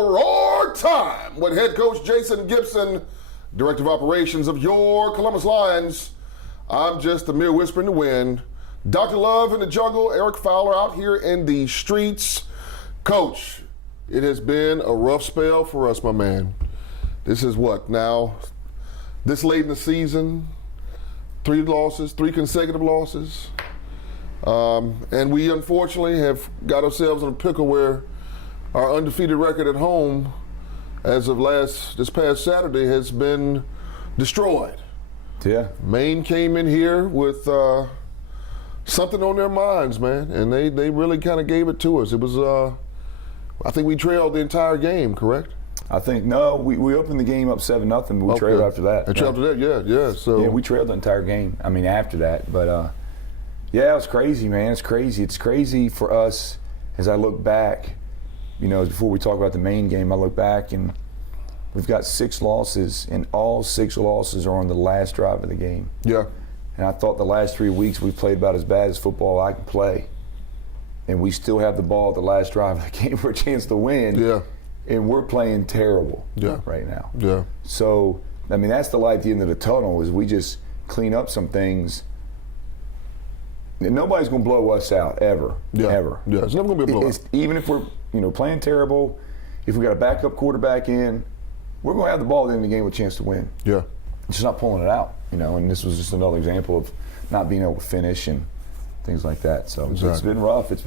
Roar time with head coach Jason Gibson, director of operations of your Columbus Lions. I'm just a mere whisper in the wind. Dr. Love in the jungle, Eric Fowler out here in the streets. Coach, it has been a rough spell for us, my man. This is what now? This late in the season, 3 losses, 3 consecutive losses. And we unfortunately have got ourselves in a pickle where our undefeated record at home as of this past Saturday has been destroyed. Yeah. Maine came in here with something on their minds, man, and they really kind of gave it to us. It was, I think we trailed the entire game, correct? I think, no, we opened the game up 7-0, but we trailed after that. After that, yeah. So yeah, we trailed the entire game, after that. But, yeah, it was crazy, man. It's crazy. It's crazy for us as I look back. Before we talk about the Maine game, I look back and we've got 6 losses, and all 6 losses are on the last drive of the game. Yeah. And I thought the last 3 weeks we played about as bad as football I can play. And we still have the ball at the last drive of the game for a chance to win. Yeah. And we're playing terrible right now. Yeah. So, that's the light at the end of the tunnel, is we just clean up some things. And nobody's going to blow us out, ever. Yeah. Ever. Yeah, it's never going to be a blowout. Even if we're playing terrible, if we got a backup quarterback in, we're going to have the ball at the end of the game with a chance to win. Yeah. Just not pulling it out, and this was just another example of not being able to finish and things like that. So exactly. It's been rough, but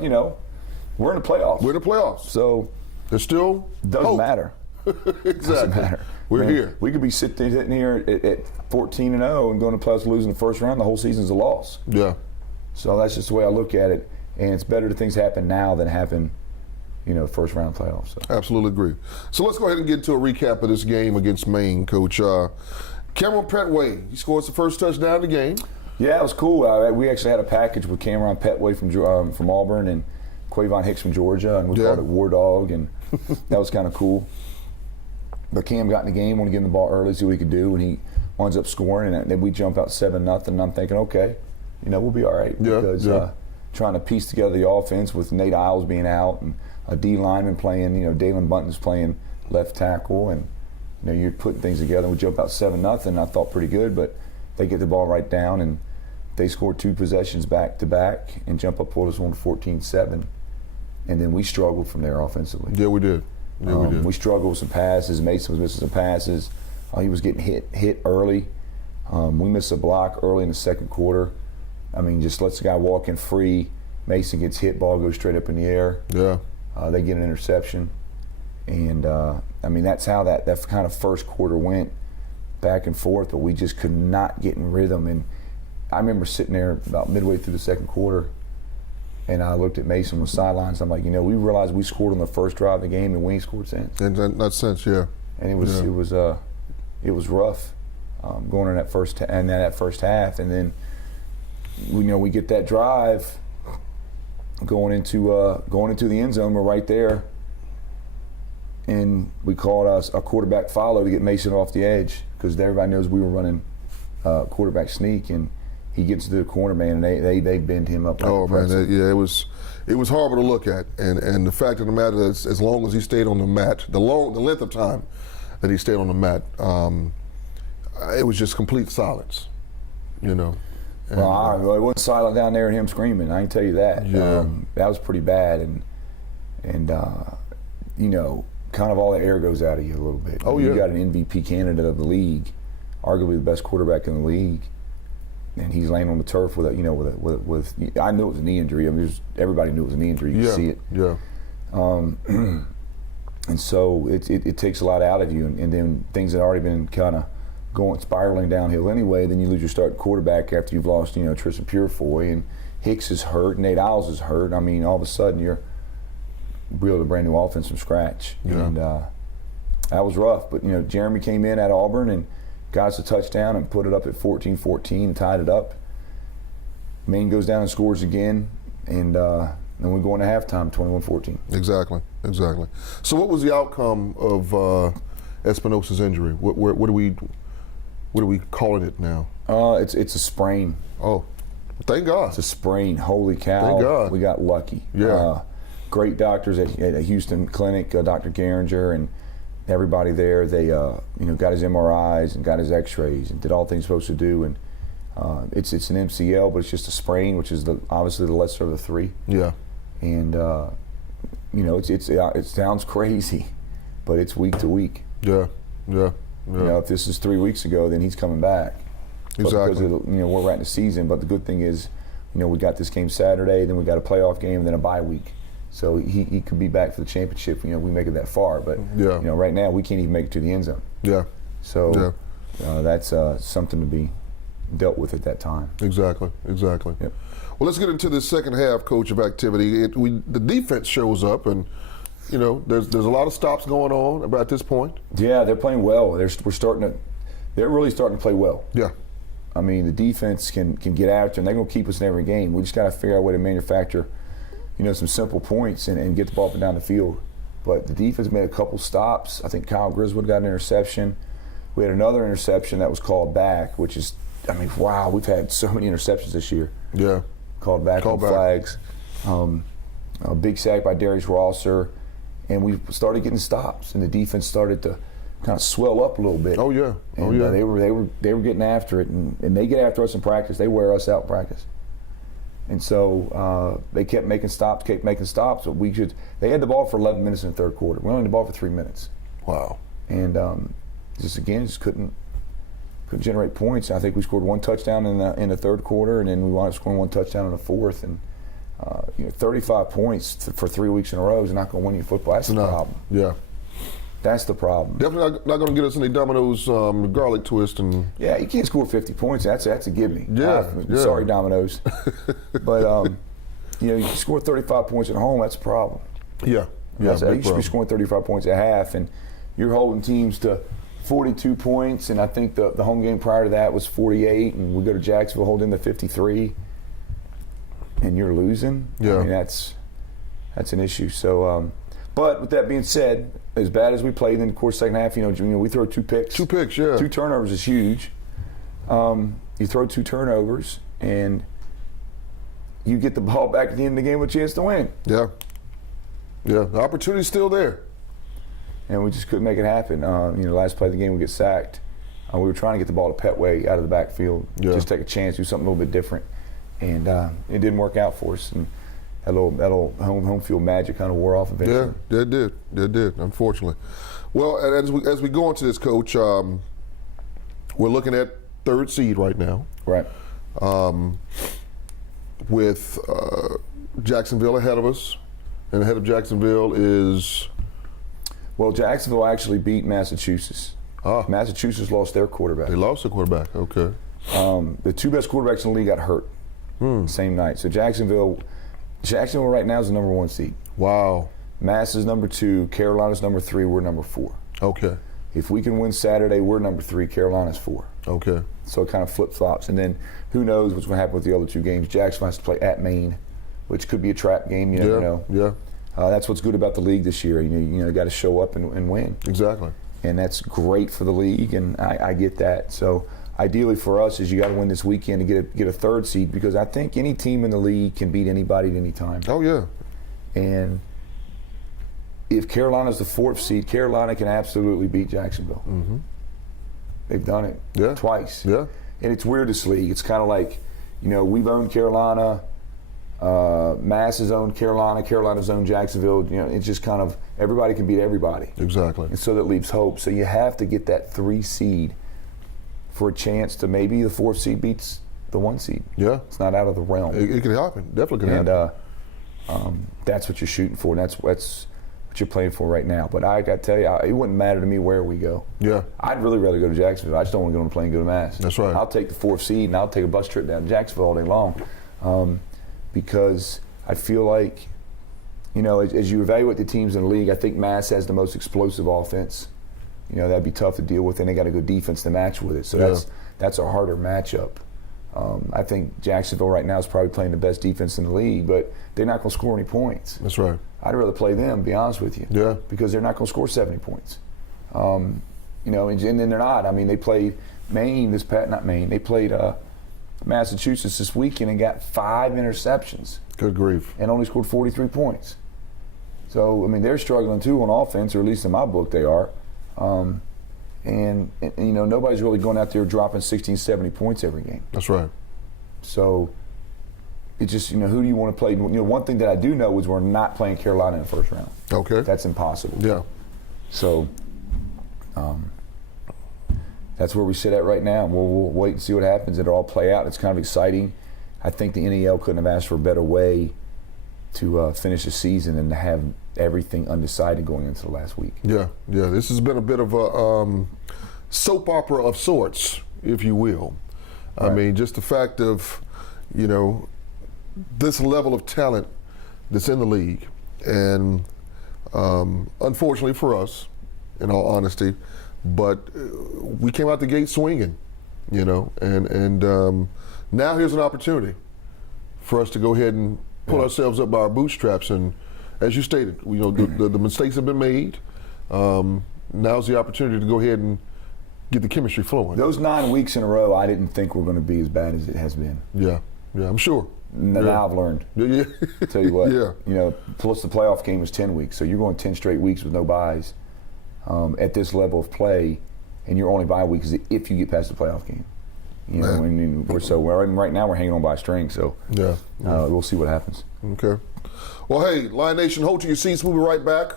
we're in the playoffs. We're in the playoffs. So it still doesn't matter. Exactly. Doesn't matter. We're here. We could be sitting here at 14-0 and going to playoffs, losing the first round. The whole season's a loss. Yeah. So that's just the way I look at it, and it's better that things happen now than happen first round playoffs. So. Absolutely agree. So let's go ahead and get to a recap of this game against Maine, Coach. Cameron Petway, he scores the first touchdown of the game. Yeah, it was cool. We actually had a package with Cameron Petway from Auburn and Quavon Hicks from Georgia, and we called it War Dog, and that was kind of cool. But Cam got in the game, wanted to give him the ball early, see what he could do, and he winds up scoring, and then we jump out 7-0, and I'm thinking, okay, we'll be all right. Because trying to piece together the offense with Nate Isles being out and a D lineman playing, Dalen Bunton's playing left tackle, and you're putting things together. We jump out 7-0. I thought pretty good, but they get the ball right down, and they scored 2 possessions back to back and jump up, pulled us on 14-7, and then we struggled from there offensively. Yeah, we did. We did. We struggled with some passes. Mason was missing some passes. He was getting hit early. We missed a block early in the second quarter. Just lets the guy walk in free. Mason gets hit, ball goes straight up in the air. Yeah. They get an interception. And, that's how that kind of first quarter went, back and forth, but we just could not get in rhythm. And I remember sitting there about midway through the second quarter, and I looked at Mason on the sidelines. I'm like, we realized we scored on the first drive of the game, and we ain't scored since. In that sense, yeah. And it was rough going in that first half, and then we get that drive going into the end zone. We're right there, and we called a quarterback follow to get Mason off the edge, because everybody knows we were running quarterback sneak, and he gets to the corner man, and they bend him up. Like it was horrible to look at, and the fact of the matter is, as long as he stayed on the mat, the length of time that he stayed on the mat, it was just complete silence, Well, it wasn't silent down there and him screaming, I can tell you that. Yeah. That was pretty bad, and kind of all the air goes out of you a little bit. Oh, You got an MVP candidate of the league, arguably the best quarterback in the league, and he's laying on the turf with I knew it was a knee injury. Everybody knew it was a knee injury. You could see it. Yeah. And so it takes a lot out of you, and then things had already been kind of spiraling downhill anyway. Then you lose your starting quarterback after you've lost, Tristan Purefoy, and Hicks is hurt, Nate Isles is hurt. All of a sudden you're building a brand new offense from scratch, and that was rough. But Jeremy came in at Auburn and got us a touchdown and put it up at 14-14 and tied it up. Maine goes down and scores again, and then we go into halftime 21-14. Exactly. So what was the outcome of Espinosa's injury? What are we calling it now? It's a sprain. Oh, thank God. It's a sprain. Holy cow. Thank God. We got lucky. Yeah. great doctors at Houston Clinic, Dr. Geringer and everybody there. They got his MRIs and got his X-rays and did all things supposed to do. And it's an MCL, but it's just a sprain, which is obviously the lesser of the three. Yeah. And it sounds crazy, but it's week to week. Yeah. If this is 3 weeks ago, then he's coming back. Exactly. Because we're right in the season. But the good thing is, we got this game Saturday, then we got a playoff game, and then a bye week. So he could be back for the championship. We make it that far, but right now we can't even make it to the end zone. Yeah. So that's something to be dealt with at that time. Exactly. Yep. Well, let's get into this second half, Coach, of activity. The defense shows up, and there's a lot of stops going on about this point. Yeah, they're playing well. They're really starting to play well. Yeah. I mean, the defense can get after, and they're going to keep us in every game. We just got to figure out a way to manufacture, some simple points and get the ball up and down the field. But the defense made a couple stops. I think Kyle Griswold got an interception. We had another interception that was called back, which is, wow, we've had so many interceptions this year. Yeah. Called back on flags. A big sack by Darius Rosser. And we started getting stops, and the defense started to kind of swell up a little bit. Oh yeah, They were getting after it, and they get after us in practice. They wear us out in practice, and so they kept making stops. But they had the ball for 11 minutes in the third quarter. We only had the ball for 3 minutes. Wow. And just couldn't generate points. I think we scored one touchdown in the third quarter, and then we wound up scoring one touchdown in the fourth. And 35 points for 3 weeks in a row is not going to win you football. That's the problem. Yeah. That's the problem. Definitely not going to get us any Domino's garlic twist. And yeah, you can't score 50 points. That's a gimme. Yeah. Sorry, Domino's. But, you score 35 points at home, that's a problem. Yeah. You should be scoring 35 points at half, and you're holding teams to 42 points, and I think the home game prior to that was 48, and we go to Jacksonville, hold them to 53, and you're losing. Yeah. That's an issue. So, but with that being said, as bad as we played in the course second half, we throw 2 picks. 2 picks, yeah. 2 turnovers is huge. You throw 2 turnovers, and you get the ball back at the end of the game with a chance to win. Yeah. Yeah, the opportunity's still there. And we just couldn't make it happen. Last play of the game, we get sacked. We were trying to get the ball to Petway out of the backfield, just take a chance, do something a little bit different. And it didn't work out for us. And that little home field magic kind of wore off eventually. Yeah, it did, unfortunately. Well, as we go into this, Coach, we're looking at 3rd seed right now. Right. With Jacksonville ahead of us. And ahead of Jacksonville is? Well, Jacksonville actually beat Massachusetts. Massachusetts lost their quarterback. They lost their quarterback, okay. The 2 best quarterbacks in the league got hurt same night. So Jacksonville right now is the number 1 seed. Wow. Mass is number 2, Carolina's number 3, we're number 4. Okay. If we can win Saturday, we're number 3, Carolina's 4. Okay. So it kind of flip-flops. And then who knows what's going to happen with the other 2 games. Jacksonville has to play at Maine, which could be a trap game, you never know. Yeah. That's what's good about the league this year. You got to show up and win. Exactly. And that's great for the league, and I get that. So ideally for us is you got to win this weekend to get a 3rd seed, because I think any team in the league can beat anybody at any time. Oh, yeah. And if Carolina's the 4th seed, Carolina can absolutely beat Jacksonville. Mm-hmm. They've done it twice. Yeah. And it's weird, this league. It's kind of like, we've owned Carolina. Mass has owned Carolina. Carolina's owned Jacksonville. It's just kind of everybody can beat everybody. Exactly. And so that leaves hope. So you have to get that 3 seed for a chance to maybe the 4th seed beats the 1 seed. Yeah. It's not out of the realm. It can happen. Definitely can happen. And that's what you're shooting for, and that's what you're playing for right now. But I got to tell you, it wouldn't matter to me where we go. Yeah. I'd really rather go to Jacksonville. I just don't want to go on a plane and go to Mass. That's right. I'll take the 4th seed, and I'll take a bus trip down to Jacksonville all day long. Because I feel like, as you evaluate the teams in the league, I think Mass has the most explosive offense. That'd be tough to deal with, and they got a good defense to match with it. So that's a harder matchup. I think Jacksonville right now is probably playing the best defense in the league, but they're not going to score any points. That's right. I'd rather play them, to be honest with you. Yeah. Because they're not going to score 70 points. And then they're not. I mean, they played They played Massachusetts this weekend and got 5 interceptions. Good grief. And only scored 43 points. So, I mean, they're struggling too on offense, or at least in my book they are. And you know, nobody's really going out there dropping 16, 70 points every game. That's right. So it's just, you know, who do you want to play? You know, one thing that I do know is we're not playing Carolina in the first round. Okay. That's impossible. Yeah. So that's where we sit at right now. We'll wait and see what happens. It'll all play out. It's kind of exciting. I think the NEL couldn't have asked for a better way to finish the season and to have everything undecided going into the last week. Yeah, yeah. This has been a bit of a soap opera of sorts, if you will. Right. I mean, just the fact of, you know, this level of talent that's in the league. And unfortunately for us, in all honesty, but we came out the gate swinging, you know, and now here's an opportunity for us to go ahead and pull ourselves up by our bootstraps. And as you stated, you know, the mistakes have been made. Now's the opportunity to go ahead and get the chemistry flowing. Those 9 weeks in a row, I didn't think were going to be as bad as it has been. Yeah, yeah, I'm sure. Now I've learned. Yeah. Tell you what, Yeah. you know, plus the playoff game was 10 weeks, so you're going 10 straight weeks with no byes at this level of play, and your only bye week is if you get past the playoff game. You know, and right now we're hanging on by a string, so Yeah. we'll see what happens. Okay. Well, hey, Lion Nation, hold to your seats. We'll be right back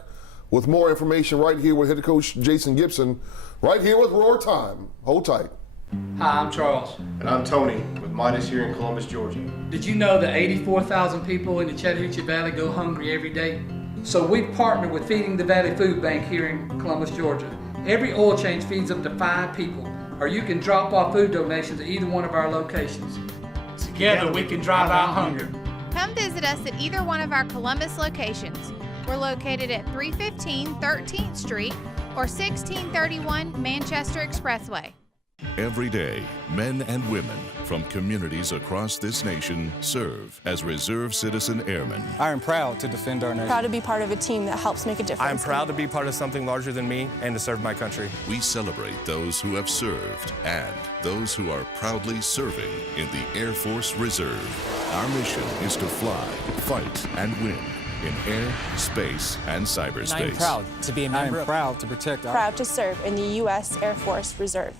with more information right here with head coach Jason Gibson, right here with Roar Time. Hold tight. Hi, I'm Charles. And I'm Tony with Midas here in Columbus, Georgia. Did you know that 84,000 people in the Chattahoochee Valley go hungry every day? So we've partnered with Feeding the Valley Food Bank here in Columbus, Georgia. Every oil change feeds up to 5 people, or you can drop off food donations at either one of our locations. Together we can drive out hunger. Come visit us at either one of our Columbus locations. We're located at 315 13th Street or 1631 Manchester Expressway. Every day, men and women from communities across this nation serve as Reserve Citizen Airmen. I am proud to defend our nation. Proud to be part of a team that helps make a difference. I am proud to be part of something larger than me and to serve my country. We celebrate those who have served and those who are proudly serving in the Air Force Reserve. Our mission is to fly, fight, and win in air, space, and cyberspace. I am proud to be a member. I am proud to protect our... Proud to serve in the U.S. Air Force Reserve.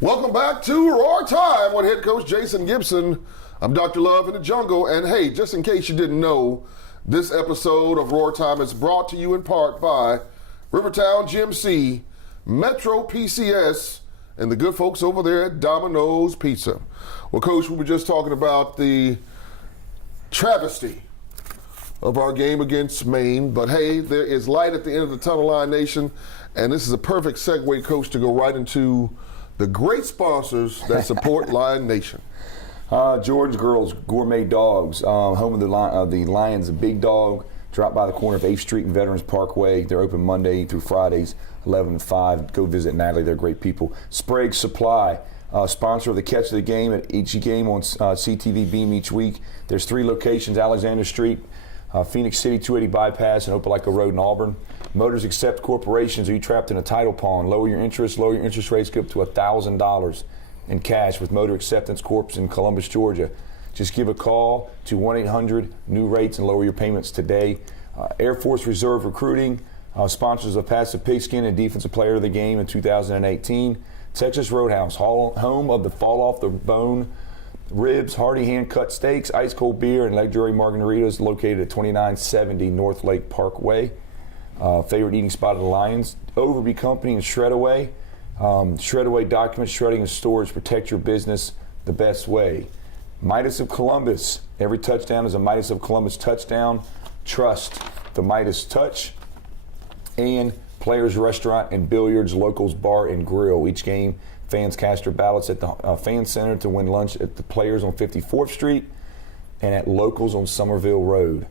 Welcome back to Roar Time with head coach Jason Gibson. I'm Dr. Love in the Jungle. And hey, just in case you didn't know, this episode of Roar Time is brought to you in part by Rivertown GMC, Metro PCS, and the good folks over there at Domino's Pizza. Well, Coach, we were just talking about the travesty of our game against Maine, but hey, there is light at the end of the tunnel, Lion Nation, and this is a perfect segue, Coach, to go right into the great sponsors that support Lion Nation. George Girls Gourmet Dogs, home of the Lions, a big dog. Drop by the corner of 8th Street and Veterans Parkway. They're open Monday through Fridays, 11 to 5. Go visit Natalie. They're great people. Sprague Supply, sponsor of the Catch of the Game at each game on CTV Beam each week. There's 3 locations: Alexander Street, Phoenix City 280 Bypass, and Opelika Road in Auburn. Motors Accept Corporations. Are you trapped in a title pond? Lower your interest rates, go up to $1,000 in cash with Motor Acceptance Corp in Columbus, Georgia. Just give a call to 1-800-NEW-RATES and lower your payments today. Air Force Reserve Recruiting, sponsors of Passive Pigskin and Defensive Player of the Game in 2018. Texas Roadhouse, home of the Fall Off the Bone ribs, hearty hand-cut steaks, ice-cold beer, and luxury margaritas, located at 2970 North Lake Parkway. Favorite eating spot of the Lions. Overby Company and Shredaway. Shredaway documents, shredding, and storage. Protect your business the best way. Midas of Columbus. Every touchdown is a Midas of Columbus touchdown. Trust the Midas touch. And Players Restaurant and Billiards, Locals Bar and Grill. Each game, fans cast their ballots at the Fan Center to win lunch at the Players on 54th Street and at Locals on Somerville Road.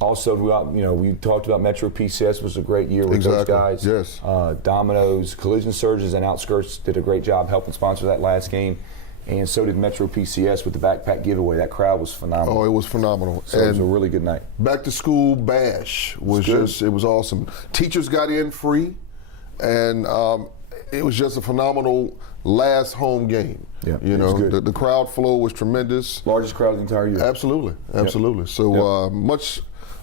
Also, we talked about Metro PCS was a great year with those guys. Yes. Domino's, Collision Surgeons, and Outskirts did a great job helping sponsor that last game. And so did Metro PCS with the backpack giveaway. That crowd was phenomenal. Oh, it was phenomenal. So it was a really good night. Back to school bash was it was awesome. Teachers got in free, and it was just a phenomenal last home game. Yeah, you know, the crowd flow was tremendous. Largest crowd of the entire year. Absolutely. So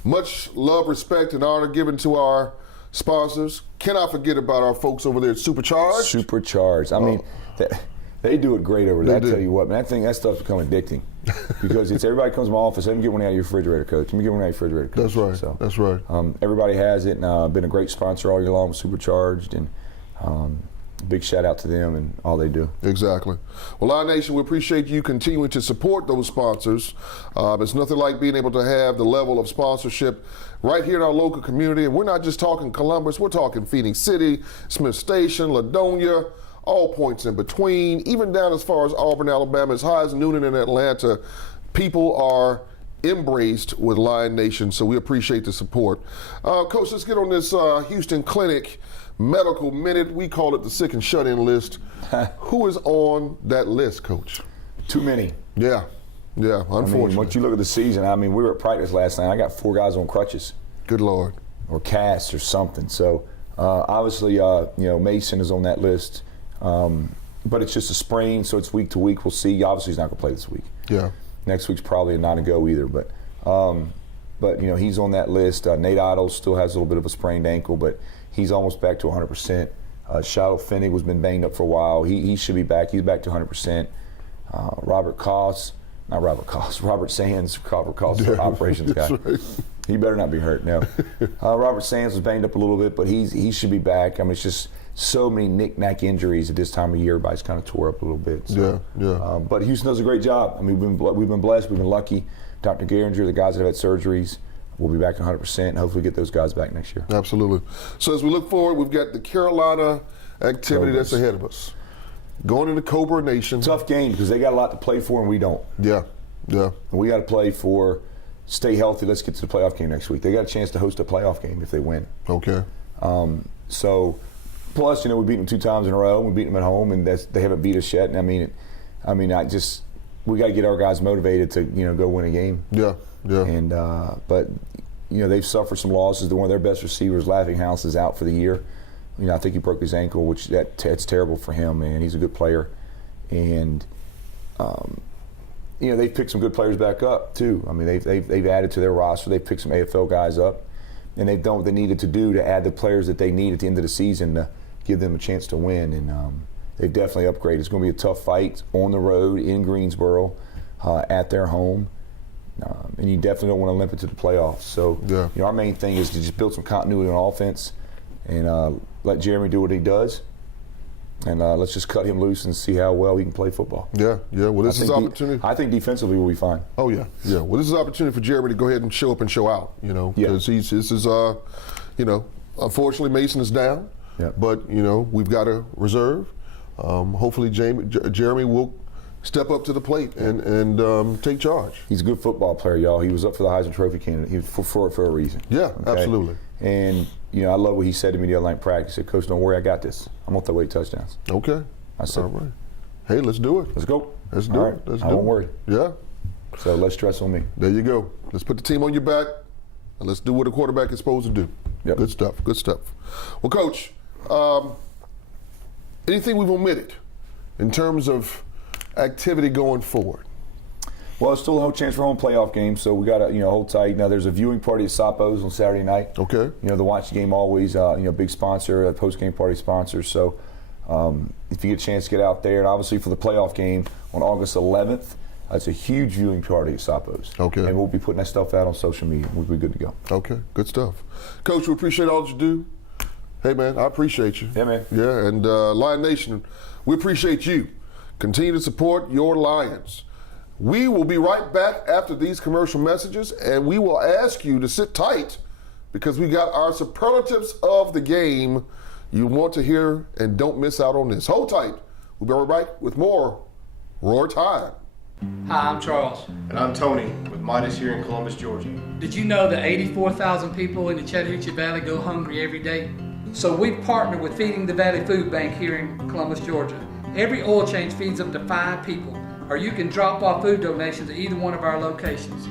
Much love, respect, and honor given to our sponsors. Cannot forget about our folks over there at Supercharged. Supercharged. I mean, they do it great over there. I tell you what, man, I think that stuff's become addicting because it's everybody comes to my office. Let me get one out of your refrigerator, coach. Let me get one out of your refrigerator, coach. That's right. So, that's right. Everybody has it, and been a great sponsor all year long with Supercharged, and big shout out to them and all they do. Exactly. Well, Lion Nation, we appreciate you continuing to support those sponsors. It's nothing like being able to have the level of sponsorship right here in our local community. And we're not just talking Columbus, we're talking Phoenix City, Smith Station, Ladonia, all points in between, even down as far as Auburn, Alabama, as high as Noonan and Atlanta. People are embraced with Lion Nation, so we appreciate the support. Coach, let's get on this Houston Clinic Medical Minute. We call it the sick and shut-in list. Who is on that list, Coach? Too many. Yeah, unfortunately. I mean, once you look at the season, I mean, we were at practice last night. I got 4 guys on crutches. Good Lord. Or casts or something. So, obviously, Mason is on that list. But it's just a sprain, so it's week to week. We'll see. Obviously, he's not going to play this week. Yeah. Next week's probably not a go either. But he's on that list. Nate Idols still has a little bit of a sprained ankle, but he's almost back to 100%. Shiloh Finnig was been banged up for a while. He should be back. He's back to 100%. Robert Sands, operations guy. Right. He better not be hurt, no. Robert Sands was banged up a little bit, but he should be back. I mean, it's just so many knick-knack injuries at this time of year. Everybody's kind of tore up a little bit. So, yeah. But Houston does a great job. I mean, we've been blessed. We've been lucky. Dr. Garinger, the guys that have had surgeries, will be back to 100%, and hopefully get those guys back next year. Absolutely. So as we look forward, we've got the Carolina activity that's ahead of us. Going into Cobra Nation. Tough game because they got a lot to play for and we don't. Yeah. And we got to play for stay healthy. Let's get to the playoff game next week. They got a chance to host a playoff game if they win. Okay. So, plus, we beat them 2 times in a row. We beat them at home, and they haven't beat us yet. And we got to get our guys motivated to go win a game. Yeah. And but they've suffered some losses. One of their best receivers, Laughinghouse, is out for the year. I think he broke his ankle, which that's terrible for him, man. He's a good player, and they've picked some good players back up too. I mean, they've added to their roster. They've picked some AFL guys up, and they've done what they needed to do to add the players that they need at the end of the season to give them a chance to win. And they've definitely upgraded. It's going to be a tough fight on the road in Greensboro, at their home. And you definitely don't want to limp it to the playoffs. So, our main thing is to just build some continuity on offense and let Jeremy do what he does. And let's just cut him loose and see how well he can play football. Yeah. Well, this is opportunity. I think defensively we'll be fine. Oh, yeah. Well, this is opportunity for Jeremy to go ahead and show up and show out, because this is, unfortunately Mason is down. Yeah. But, we've got a reserve. Hopefully Jeremy will step up to the plate and take charge. He's a good football player, y'all. He was up for the Heisman Trophy candidate. He was for a reason. Yeah, okay? Absolutely. And I love what he said to me the other night in practice. He said, "Coach, don't worry, I got this. I'm going to throw 8 touchdowns." Okay. I said, all right. Hey, let's do it. Let's go. Let's do it. I won't worry. Yeah. So let's stress on me. There you go. Let's put the team on your back, and let's do what a quarterback is supposed to do. Yep. Good stuff. Well, Coach, anything we've omitted in terms of activity going forward? Well, it's still a whole chance for home playoff games, so we got to hold tight. Now, there's a viewing party at Sapo's on Saturday night. Okay. The Watch the Game always, big sponsor, post-game party sponsor. So if you get a chance to get out there, and obviously for the playoff game on August 11th, it's a huge viewing party at Sapo's. Okay. And we'll be putting that stuff out on social media. We'll be good to go. Okay, good stuff. Coach, we appreciate all that you do. Hey, man, I appreciate you. Yeah, man. Yeah, and Lion Nation, we appreciate you. Continue to support your Lions. We will be right back after these commercial messages, and we will ask you to sit tight because we got our superlatives of the game you want to hear, and don't miss out on this. Hold tight. We'll be right back with more Roar Time. Hi, I'm Charles. And I'm Tony with Midas here in Columbus, Georgia. Did you know that 84,000 people in the Chattahoochee Valley go hungry every day? So we've partnered with Feeding the Valley Food Bank here in Columbus, Georgia. Every oil change feeds up to 5 people, or you can drop off food donations at either one of our locations.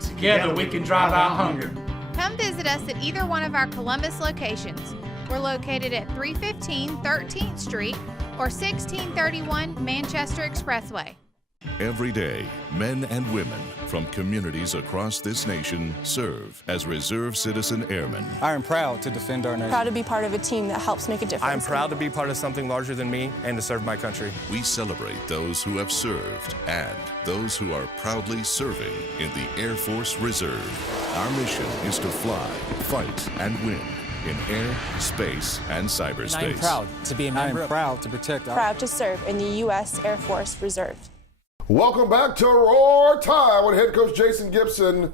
Together we can drive out hunger. Come visit us at either one of our Columbus locations. We're located at 315 13th Street or 1631 Manchester Expressway. Every day, men and women from communities across this nation serve as Reserve Citizen Airmen. I am proud to defend our nation. Proud to be part of a team that helps make a difference. I am proud to be part of something larger than me and to serve my country. We celebrate those who have served and those who are proudly serving in the Air Force Reserve. Our mission is to fly, fight, and win in air, space, and cyberspace. I am proud to be a member. I am proud to protect our... Proud to serve in the U.S. Air Force Reserve. Welcome back to Roar Time with head coach Jason Gibson.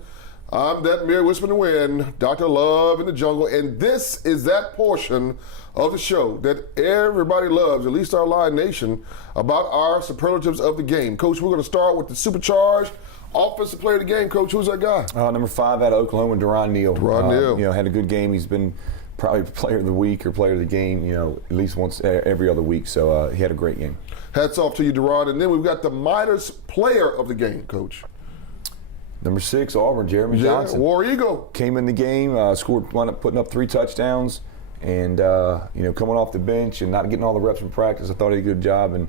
I'm that mere whisper in the wind, Dr. Love in the jungle, and this is that portion of the show that everybody loves, at least our Lion Nation, about our superlatives of the game. Coach, we're going to start with the supercharged offensive player of the game. Coach, who's that guy? Number 5 out of Oklahoma, Deron Neal. Neal. Had a good game. He's been probably player of the week or player of the game, at least once every other week. So he had a great game. Hats off to you, Deron. And then we've got the Midas player of the game, Coach. Number 6, Auburn, Jeremy Johnson. War Eagle. Came in the game, wound up putting up 3 touchdowns, and coming off the bench and not getting all the reps in practice. I thought he did a good job, and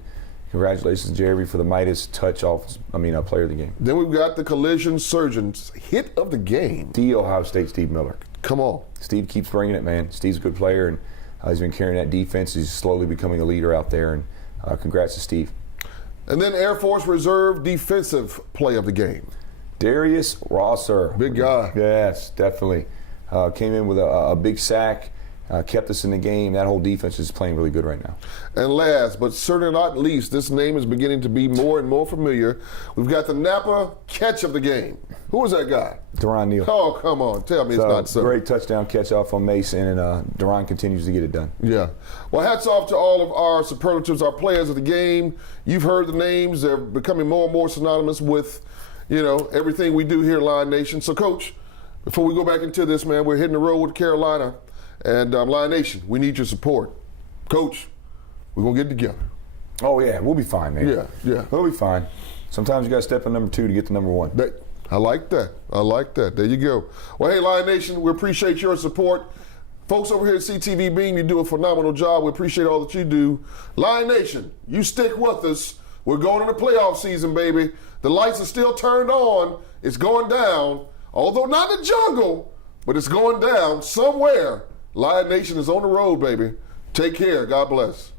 congratulations, Jeremy, for the Midas player of the game. Then we've got the collision surgeons hit of the game. The Ohio State Steve Miller. Come on. Steve keeps bringing it, man. Steve's a good player, and he's been carrying that defense. He's slowly becoming a leader out there, and congrats to Steve. And then Air Force Reserve defensive play of the game. Darius Rosser. Big guy. Yes, definitely. Came in with a big sack, kept us in the game. That whole defense is playing really good right now. And last, but certainly not least, this name is beginning to be more and more familiar. We've got the Napa catch of the game. Who was that guy? Deron Neal. Oh, come on. Tell me it's not so. Great touchdown catch off on Mason, and Deron continues to get it done. Yeah. Well, hats off to all of our superlatives, our players of the game. You've heard the names. They're becoming more and more synonymous with, everything we do here at Lion Nation. So, Coach, before we go back into this, man, we're hitting the road with Carolina. And Lion Nation, we need your support. Coach, we're going to get together. Oh, yeah. We'll be fine, man. Yeah. We'll be fine. Sometimes you got to step in number 2 to get to number 1. I like that. There you go. Well, hey, Lion Nation, we appreciate your support. Folks over here at CTV Beam, you do a phenomenal job. We appreciate all that you do. Lion Nation, you stick with us. We're going into playoff season, baby. The lights are still turned on. It's going down. Although not the jungle, but it's going down somewhere. Lion Nation is on the road, baby. Take care. God bless.